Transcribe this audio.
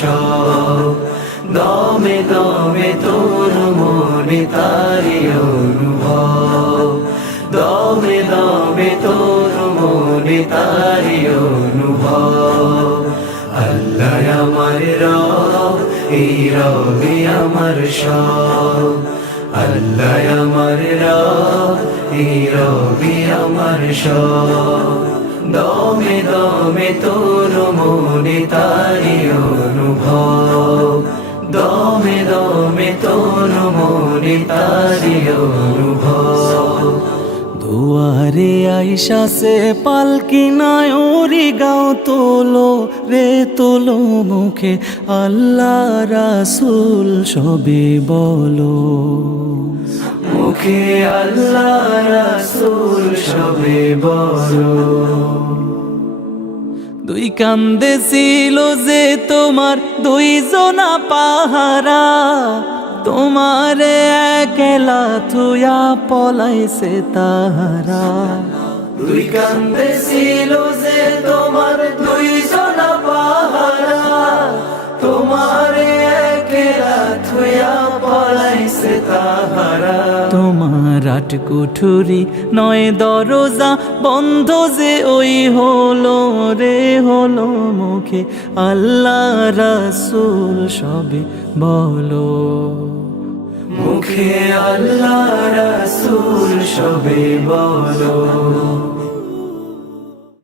সব, দমে দমে তোর মনে তারি অনুভব, দমে দমে তোর মনে তারি অনুভব। আল্লাহ আমার রব, এই রবি আমার সব, আল্লাহ আমার রব, এই রবি আমার সব, দমে দমে তোর মনে তারি অনুভব, দমে দমে তোর মনে তারি অনুভব। দুয়ারে আইসা সে পালকি নাই ওরি গাও তোলো রে তোলো মুখে আল্লাহ রাসূল সবে বলো, মুখে আল্লাহ রাসূল সবে বলো। দুই কান্দে ছিল যে তোমার দুইজনা পাহারা, তোমারে একলা থুয়া পলাইছে তাহারা। দুই কান্দে ছিল যে তোমার দুইজনা পাহারা, তোমারে একলা থুয়া পলাইছে তাহারা। তোমার আট কুঠুরি নয় দরজা বন্ধ যে ওই হলো রে হলো মুখে আল্লাহ রাসূল সবে বলো, মুখে আল্লাহ রাসূল সবে বলো।